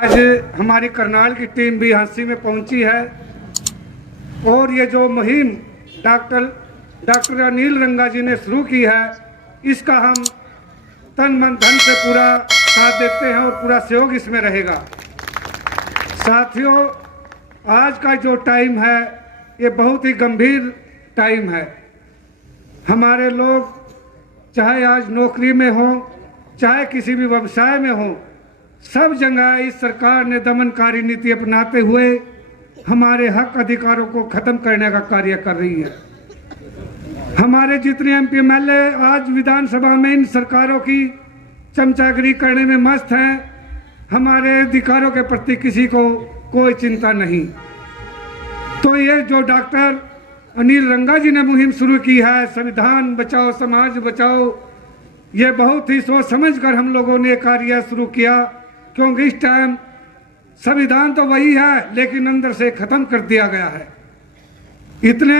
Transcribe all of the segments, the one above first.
आज हमारी करनाल की टीम भी हांसी में पहुंची है और ये जो मुहिम डॉक्टर अनिल रंगा जी ने शुरू की है, इसका हम तन मन धन से पूरा साथ देते हैं और पूरा सहयोग इसमें रहेगा। साथियों, आज का जो टाइम है ये बहुत ही गंभीर टाइम है। हमारे लोग चाहे आज नौकरी में हो, चाहे किसी भी व्यवसाय में हो, सब जगह इस सरकार ने दमनकारी नीति अपनाते हुए हमारे हक अधिकारों को खत्म करने का कार्य कर रही है। हमारे जितने एमपी एमएलए आज विधानसभा में इन सरकारों की चमचागिरी करने में मस्त हैं। हमारे अधिकारों के प्रति किसी को कोई चिंता नहीं। तो ये जो डॉक्टर अनिल रंगा जी ने मुहिम शुरू की है, संविधान बचाओ समाज बचाओ, ये बहुत ही सोच समझ कर हम लोगों ने कार्य शुरू किया, क्योंकि इस टाइम संविधान तो वही है लेकिन अंदर से खत्म कर दिया गया है। इतने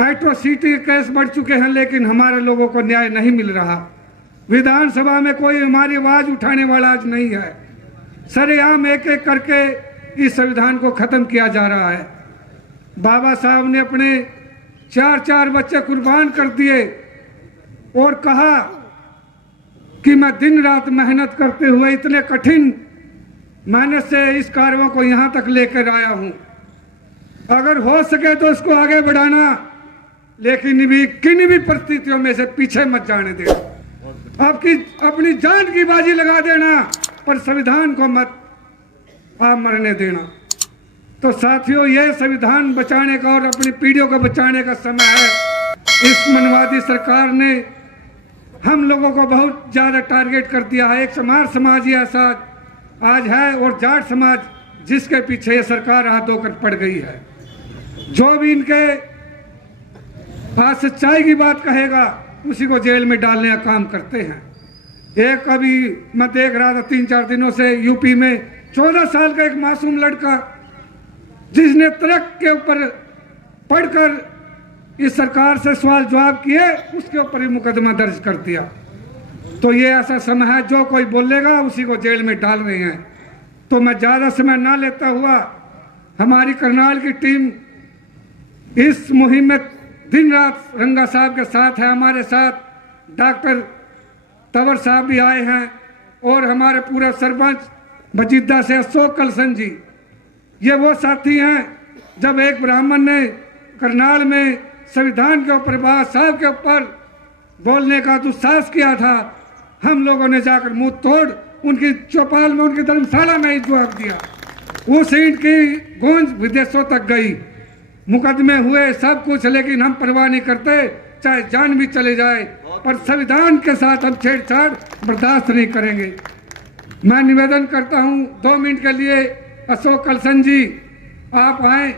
एट्रोसिटी केस बढ़ चुके हैं लेकिन हमारे लोगों को न्याय नहीं मिल रहा। विधानसभा में कोई हमारी आवाज उठाने वाला आज नहीं है। सरेआम एक एक करके इस संविधान को खत्म किया जा रहा है। बाबा साहब ने अपने चार बच्चे कुर्बान कर दिए और कहा कि मैं दिन रात मेहनत करते हुए इतने कठिन मेहनत से इस कार्यों को यहाँ तक लेकर आया हूँ। अगर हो सके तो इसको आगे बढ़ाना, लेकिन भी किन भी परिस्थितियों में से पीछे मत जाने देना। अपनी जान की बाजी लगा देना, पर संविधान को मत आप मरने देना। तो साथियों, ये संविधान बचाने का और अपनी पीढ़ियों को बचाने का समय है। इस मनवादी सरकार ने हम लोगों को बहुत ज़्यादा टारगेट कर दिया है। एक समाज ही ऐसा आज है और जाट समाज जिसके पीछे ये सरकार हाथ धोकर पड़ गई है। जो भी इनके आज सच्चाई की बात कहेगा उसी को जेल में डालने का काम करते हैं। एक अभी मैं देख रहा था 3-4 दिनों से यूपी में 14 साल का एक मासूम लड़का जिसने ट्रक के ऊपर पढ़कर इस सरकार से सवाल जवाब किए, उसके ऊपर ही मुकदमा दर्ज कर दिया। तो ये ऐसा समय है, जो कोई बोलेगा उसी को जेल में डाल रहे हैं। तो मैं ज़्यादा समय ना लेता हुआ, हमारी करनाल की टीम इस मुहिम में दिन रात रंगा साहब के साथ है। हमारे साथ डॉक्टर तंवर साहब भी आए हैं और हमारे पूरे सरपंच मजीदा से अशोक कलसन जी, ये वो साथी हैं। जब एक ब्राह्मण ने करनाल में संविधान के ऊपर, बाबा साहब के ऊपर बोलने का दुस्साहस किया था, हम लोगों ने जाकर मुंह तोड़ उनकी चौपाल में, उनकी धर्मशाला में ही जवाब दिया। उस ईंट की गूंज विदेशों तक गई। मुकदमे हुए सब कुछ, लेकिन हम परवाह नहीं करते, चाहे जान भी चले जाए, पर संविधान के साथ हम छेड़छाड़ बर्दाश्त नहीं करेंगे। मैं निवेदन करता हूं 2 मिनट के लिए अशोक कलसन जी आप आए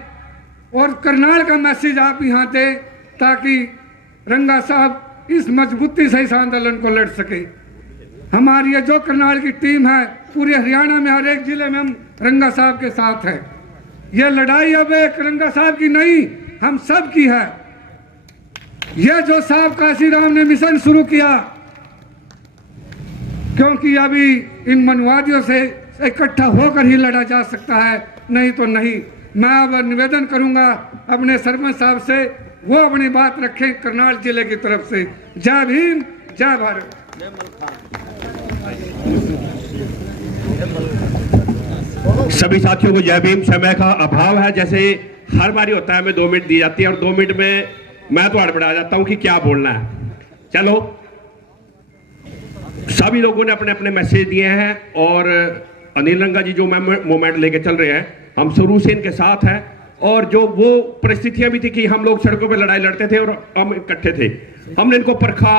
और करनाल का मैसेज आप यहाँ दें, ताकि रंगा साहब इस मजबूती से इस आंदोलन को लड़ सके। हमारी ये जो करनाल की टीम है, पूरे हरियाणा में हर एक जिले में हम रंगा साहब के साथ है। ये लड़ाई अब एक रंगा साहब की नहीं, हम सब की है। ये जो साहब काशीराम ने मिशन शुरू किया, क्योंकि अभी इन मनवादियों से इकट्ठा होकर ही लड़ा जा सकता है, नहीं तो नहीं। मैं अब निवेदन करूंगा अपने सरपंच साहब से, वो अपनी बात रखें करनाल जिले की तरफ से। जय भीम, जय भारत। सभी साथियों को जय भीम। समय का अभाव है, जैसे हर बारी होता है, हमें 2 मिनट दी जाती है और 2 मिनट में मैं तो हड़बड़ा जाता हूं कि क्या बोलना है। चलो, सभी लोगों ने अपने अपने मैसेज दिए हैं और अनिल रंगा जी जो मूवमेंट लेके चल रहे हैं, हम शुरू से इनके साथ हैं। और जो वो परिस्थितियां भी थी कि हम लोग सड़कों पे लड़ाई लड़ते थे और हम इकट्ठे थे, हमने इनको परखा,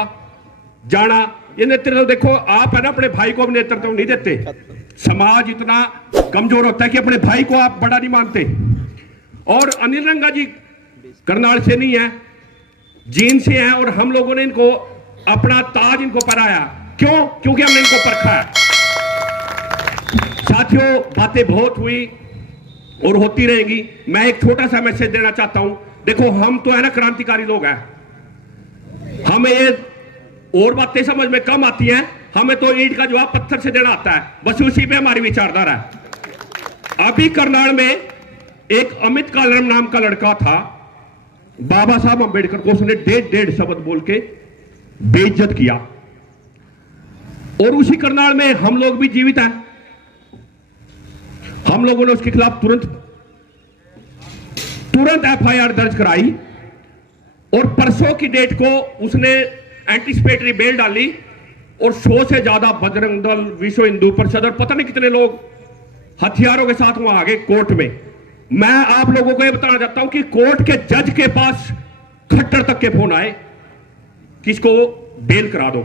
जाना। ये नेतृत्व देखो, आप है ना, अपने भाई को नेतृत्व नहीं देते। समाज इतना कमजोर होता है कि अपने भाई को आप बड़ा नहीं मानते। और अनिल रंगा जी करनाल से नहीं है, जींद से हैं, और हम लोगों ने इनको अपना ताज इनको पहनाया। क्यों? क्योंकि हमने इनको परखा है। साथियों, बातें बहुत हुई और होती रहेंगी। मैं एक छोटा सा मैसेज देना चाहता हूं। देखो, हम तो है ना क्रांतिकारी लोग हैं, हमें ये और बातें समझ में कम आती हैं, हमें तो ईंट का जवाब पत्थर से देना आता है, बस उसी पे हमारी विचारधारा है। अभी करनाल में एक अमित कालरम नाम का लड़का था, बाबा साहब अंबेडकर को उसने डेढ़ शब्द बोल के बेइज्जत किया, और उसी करनाल में हम लोग भी जीवित हैं। हम लोगों ने उसके खिलाफ तुरंत एफआईआर दर्ज कराई, और परसों की डेट को उसने एंटीसिपेटरी बेल डाली, और 100 से ज्यादा बजरंग दल, विश्व हिंदू परिषद और पता नहीं कितने लोग हथियारों के साथ वहां आ गए कोर्ट में। मैं आप लोगों को यह बताना चाहता हूं कि कोर्ट के जज के पास खट्टर तक के फोन आए कि इसको बेल करा दो।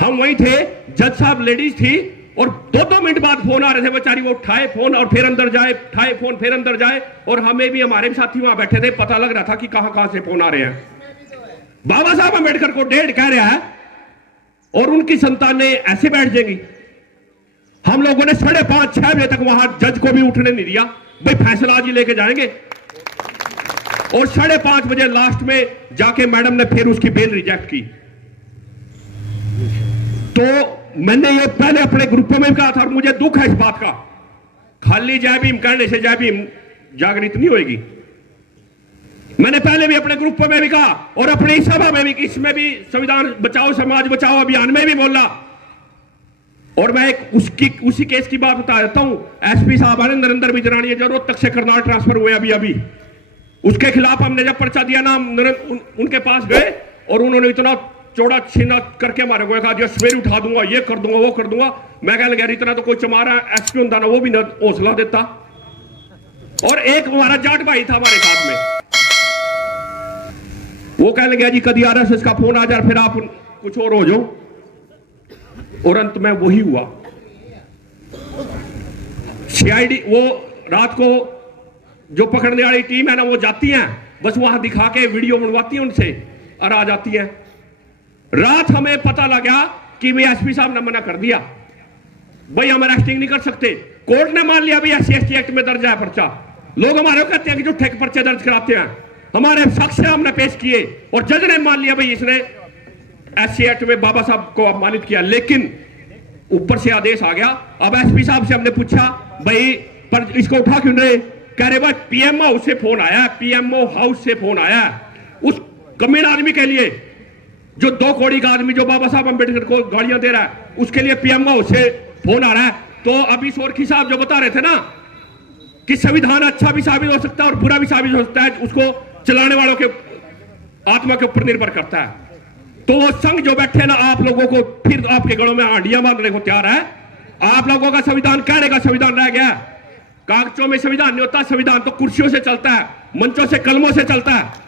हम वहीं थे, जज साहब लेडीज थी, और 2-2 मिनट बाद फोन आ रहे थे, बेचारी वो उठाए फोन और फिर अंदर जाए, उठाए फोन फिर अंदर जाए, और हमें भी, हमारे भी साथी वहां बैठे थे, पता लग रहा था कि कहां कहां से फोन आ रहे हैं। बाबा साहब अंबेडकर को डेढ़ कह रहा है और उनकी संतानें ऐसे बैठ जाएंगी। हम लोगों ने 5:30-6 बजे तक वहां जज को भी उठने नहीं दिया, भाई फैसला आज ही लेके जाएंगे, और 5:30 बजे लास्ट में जाके मैडम ने फिर उसकी बेल रिजेक्ट की। तो मैंने ये पहले अपने ग्रुपों में भी कहा था, और मुझे दुख है इस बात का, खाली जय भीम कहने से जय भीम जागृत नहीं होगी। मैंने पहले भी अपने ग्रुपों में भी कहा, और अपनी सभा में भी, इसमें भी संविधान बचाओ समाज बचाओ अभियान में भी बोला। और मैं एक उसी केस की बात बता देता हूं। एसपी साहब ने नरेंद्र बिजरानी जो रोहतक से करनाल ट्रांसफर हुए अभी उसके खिलाफ हमने जब पर्चा दिया ना, उनके पास गए और उन्होंने इतना चौड़ा छीना करके हमारे को कहा, सवेरे उठा दूंगा, ये कर दूंगा, वो कर दूंगा। मैं कह लगा इतना तो कोई चमारा एसपी होता ना, वो भी हौसला देता। और एक हमारा जाट भाई था हमारे साथ में, वो कहने लगा जी कभी आरएसएस का फोन आ जाए फिर आप कुछ और हो जाओ, और अंत में वही हुआ। सीआईडी वो रात को जो पकड़ने वाली टीम है ना, वो जाती है, बस वहां दिखा के वीडियो बनवाती है उनसे और आ जाती है। रात हमें पता लगा कि भाई एसपी साहब ने मना कर दिया, भाई हम अरेस्टिंग नहीं कर सकते। कोर्ट ने मान लिया भाई SC/ST एक्ट में दर्ज है पर्चा। लोग हमारे कहते हैं कि जो ठेक पर्चे दर्ज कराते हैं, हमारे साक्ष्य हमने पेश किए और जज ने मान लिया भाई इसने SC एक्ट में बाबा साहब को अपमानित किया। लेकिन ऊपर से आदेश आ गया। अब एसपी साहब से हमने पूछा भाई पर इसको उठा क्यों नहीं, कह रहे भाई पीएमओ हाउस से फोन आया, पीएमओ हाउस से फोन आया। उस कमीन आदमी के लिए, जो 2 कौड़ी का आदमी जो बाबा साहब अंबेडकर को गालियां दे रहा है, उसके लिए पीएमओ हाउस से फोन आ रहा है। तो अभी सोरखी साहब जो बता रहे थे ना कि संविधान अच्छा भी साबित हो सकता है और बुरा भी साबित हो सकता है, उसको चलाने वालों के आत्मा के ऊपर निर्भर करता है। तो वो संघ जो बैठे ना, आप लोगों को फिर आपके गलों में आंडियां बांधने को तैयार है। आप लोगों का संविधान कहने का संविधान रह गया, कागजों में संविधान नहीं होता। संविधान तो कुर्सियों से चलता है, मंचों से, कलमों से चलता है।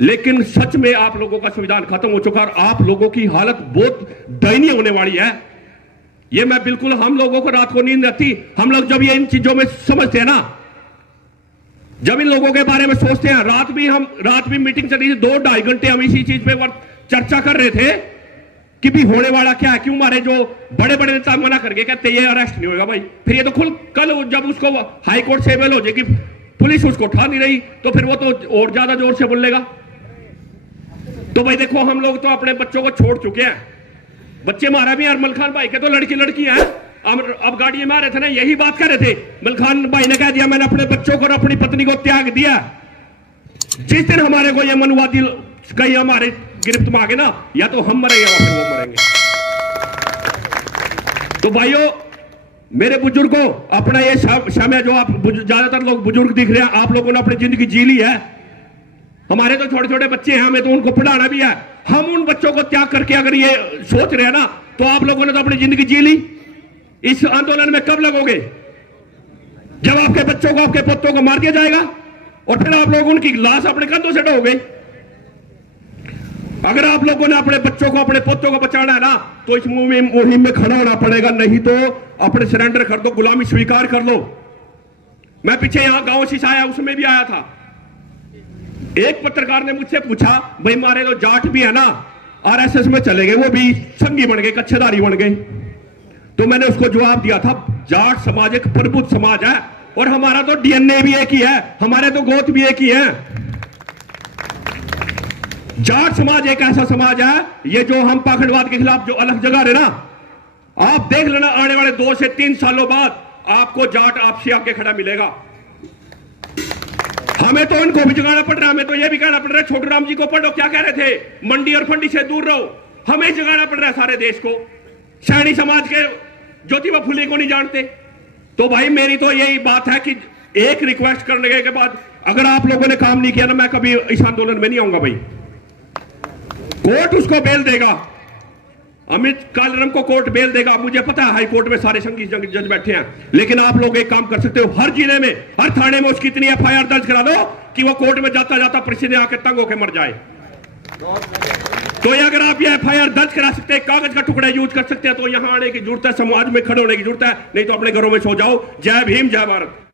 लेकिन सच में आप लोगों का संविधान खत्म हो चुका और आप लोगों की हालत बहुत दयनीय होने वाली है। ये मैं बिल्कुल, हम लोगों को रात को नींद आती, हम लोग जब ये इन चीजों में समझते हैं ना, जब इन लोगों के बारे में सोचते हैं। रात भी मीटिंग चली थी, 2-2.5 घंटे हम इसी चीज पे चर्चा कर रहे थे कि भी होने वाला क्या है, क्यों हमारे जो बड़े बड़े नेता मना करके कहते ये अरेस्ट नहीं होगा भाई। फिर ये तो कल जब उसको हाई कोर्ट से बेल हो जाएगी, पुलिस उसको उठा नहीं रही, तो फिर वो तो और ज्यादा जोर से बोलेगा। तो भाई देखो, हम लोग तो अपने बच्चों को छोड़ चुके हैं। बच्चे मारा भी, अरमल खान भाई के तो लड़की हैं। अब गाड़ी में आ रहे थे ना, यही बात कर रहे थे। मल खान भाई ने कह दिया मैंने अपने बच्चों को और अपनी पत्नी को त्याग दिया। जिस दिन हमारे को ये मनुवादी कहीं हमारे गिरफ्त में आ गए ना, या तो हम मरेंगे या फिर वो मरेंगे। तो भाइयों, मेरे बुजुर्गों, अपना ये समय जो आप ज्यादातर लोग बुजुर्ग दिख रहे हैं, आप लोगों ने अपनी जिंदगी जी ली है। हमारे तो छोटे छोटे बच्चे हैं, हमें तो उनको पढ़ाना भी है। हम उन बच्चों को त्याग करके अगर ये सोच रहे हैं ना, तो आप लोगों ने तो अपनी जिंदगी जी ली। इस आंदोलन में कब लगोगे? जब आपके बच्चों को, आपके पोतों को मार दिया जाएगा और फिर आप लोग उनकी लाश अपने कंधों से ढोगे। अगर आप लोगों ने अपने बच्चों को, अपने पोतों को बचाना है ना, तो इस मुहिम में खड़ा होना पड़ेगा, नहीं तो अपने सरेंडर कर दो, गुलामी स्वीकार कर लो। मैं पीछे यहां गांव सिसाया, उसमें भी आया था। एक पत्रकार ने मुझसे पूछा भाई हमारे तो जाट भी है ना, आरएसएस में चले गए, वो भी संघी बन गए, कच्छेदारी बन गए। तो मैंने उसको जवाब दिया था, जाट समाज एक प्रबुद्ध समाज है और हमारा तो डीएनए भी एक ही है, हमारे तो गोत भी एक ही है। जाट समाज एक ऐसा समाज है, ये जो हम पाखंडवाद के खिलाफ जो अलग जगह रहे ना, आप देख लेना आने वाले 2 से 3 सालों बाद आपको जाट आपसे आके खड़ा मिलेगा। हमें तो इनको भी जगाना पड़ रहा है, हमें तो ये भी कहना पड़ रहा है, छोटू राम जी को पढ़ो, क्या कह रहे थे, मंडी और फंडी से दूर रहो। हमें जगाना पड़ रहा है सारे देश को। सैनी समाज के ज्योतिबा फुले को नहीं जानते। तो भाई मेरी तो यही बात है कि एक रिक्वेस्ट करने के बाद अगर आप लोगों ने काम नहीं किया ना, मैं कभी इस आंदोलन में नहीं आऊंगा भाई। कोर्ट उसको बेल देगा, अमित कालरम को कोर्ट बेल देगा। मुझे पता है हाई कोर्ट में सारे संघी जज बैठे हैं, लेकिन आप लोग एक काम कर सकते हो, हर जिले में हर थाने में उसकी इतनी एफआईआर दर्ज करा दो कि वो कोर्ट में जाता जाता परिस्थिति आके तंग होकर मर जाए। तो ये अगर आप ये एफआईआर दर्ज करा सकते हैं, कागज का टुकड़ा यूज कर सकते हैं, तो यहां आने की जरूरत है, समाज में खड़े होने की जरूरत है, नहीं तो अपने घरों में सो जाओ। जय भीम, जय भारत।